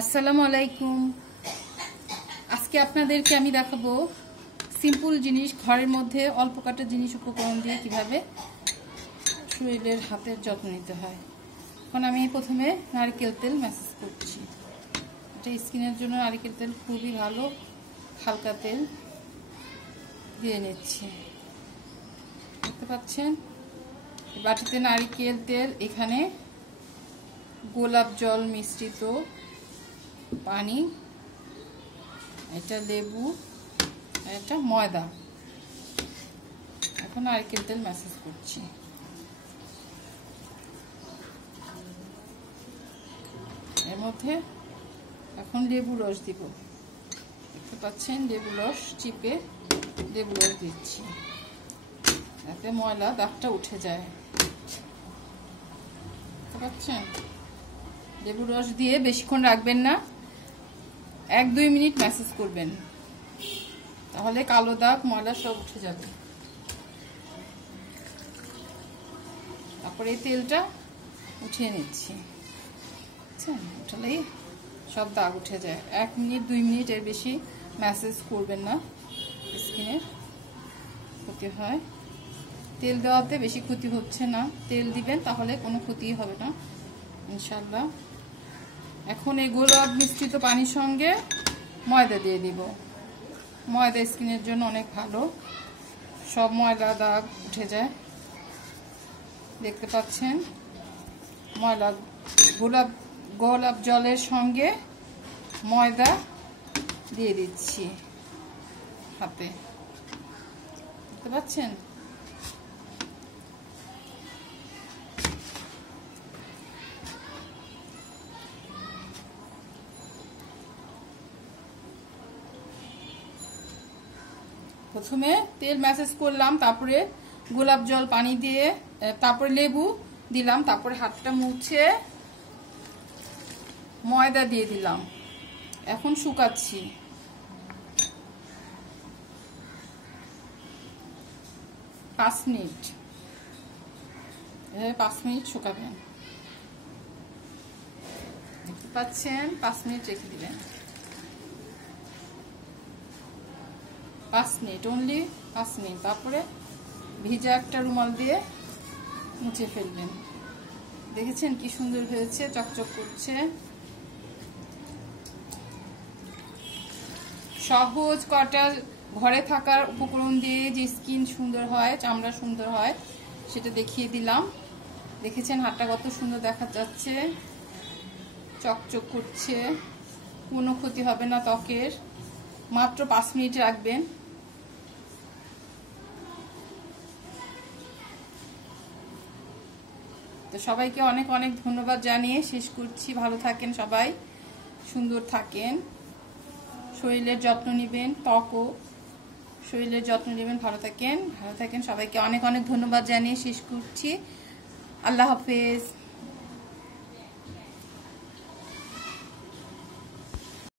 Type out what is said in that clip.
আসসালামু আলাইকুম। আজকে আপনাদেরকে আমি দেখাবো সিম্পল জিনিস, ঘরের মধ্যে অল্প কাটা জিনিস উপকরণ দিয়ে কিভাবে শরীরের হাতের যত্ন নিতে হয়। এখন আমি প্রথমে নারকেল তেল ম্যাসাজ করছি। এটা স্কিনের জন্য নারকেল তেল খুবই ভালো, হালকা তেল দিয়ে নিচ্ছি। দেখতে পাচ্ছেন বাটিতে নারকেল তেল, এখানে গোলাপ জল মিশ্রিত পানি, এটা লেবু, এটা ময়দা। এখন নারকেল তেল ম্যাসাজ করছি। এর মধ্যে এখন লেবু রস দিব। দেখতে পাচ্ছেন লেবু রস চিপে লেবু রস দিচ্ছি, যাতে ময়লা দাগটা উঠে যায়। দেখতে পাচ্ছেন লেবু রস দিয়ে বেশিক্ষণ রাখবেন না, 1-2 মিনিট ম্যাসাজ করবেন, তাহলে কালো দাগ ময়লা সব উঠে যাবে। তারপরে এই তেলটা উঠিয়ে নিচ্ছি। উঠালেই সব দাগ উঠে যায়। 1 মিনিট 2 মিনিট এর বেশি ম্যাসাজ করবেন না, স্কিনের ক্ষতি হয়। তেল দেওয়াতে বেশি ক্ষতি হচ্ছে না, তেল দিবেন তাহলে কোনো ক্ষতি হবে না ইনশাল্লাহ। এখন এই গোলাপ মিশ্রিত পানির সঙ্গে ময়দা দিয়ে দিব। ময়দা স্কিনের জন্য অনেক ভালো, সব ময়লা দাগ উঠে যায়। দেখতে পাচ্ছেন ময়লা গোলাপ জলের সঙ্গে ময়দা দিয়ে দিচ্ছি হাতে। দেখতে পাচ্ছেন প্রথমে তেল ম্যাসাজ করলাম, তারপরে গোলাপ জল পানি দিয়ে, তারপরে লেবু দিলাম, তারপরে হাতটা মুছে ময়দা দিয়ে দিলাম। এখন শুকাচ্ছি। 5 মিনিট 5 মিনিট শুকাবেন। দেখতে পাচ্ছেন 5 মিনিট রেখে দিবেন। 5 মিনিট, অনলি 5 মিনিট। তারপরে ভিজা একটা রুমাল দিয়ে মুছে ফেলবেন। দেখেছেন কি সুন্দর হয়েছে, চকচক করছে। সহজ কটা ঘরে থাকার উপকরণ দিয়ে যে স্কিন সুন্দর হয়, চামড়া সুন্দর হয়, সেটা দেখিয়ে দিলাম। দেখেছেন হাতটা কত সুন্দর দেখা যাচ্ছে, চকচক করছে, কোনো ক্ষতি হবে না ত্বকের। মাত্র 5 মিনিট রাখবেন। তো সবাইকে অনেক অনেক ধন্যবাদ জানিয়ে শেষ করছি। ভালো থাকেন সবাই, সুন্দর থাকেন, শরীরের যত্ন নেবেন, ত্বকও শরীরের যত্ন নেবেন। ভালো থাকেন সবাইকে অনেক অনেক ধন্যবাদ জানিয়ে শেষ করছি। আল্লাহ হাফেজ।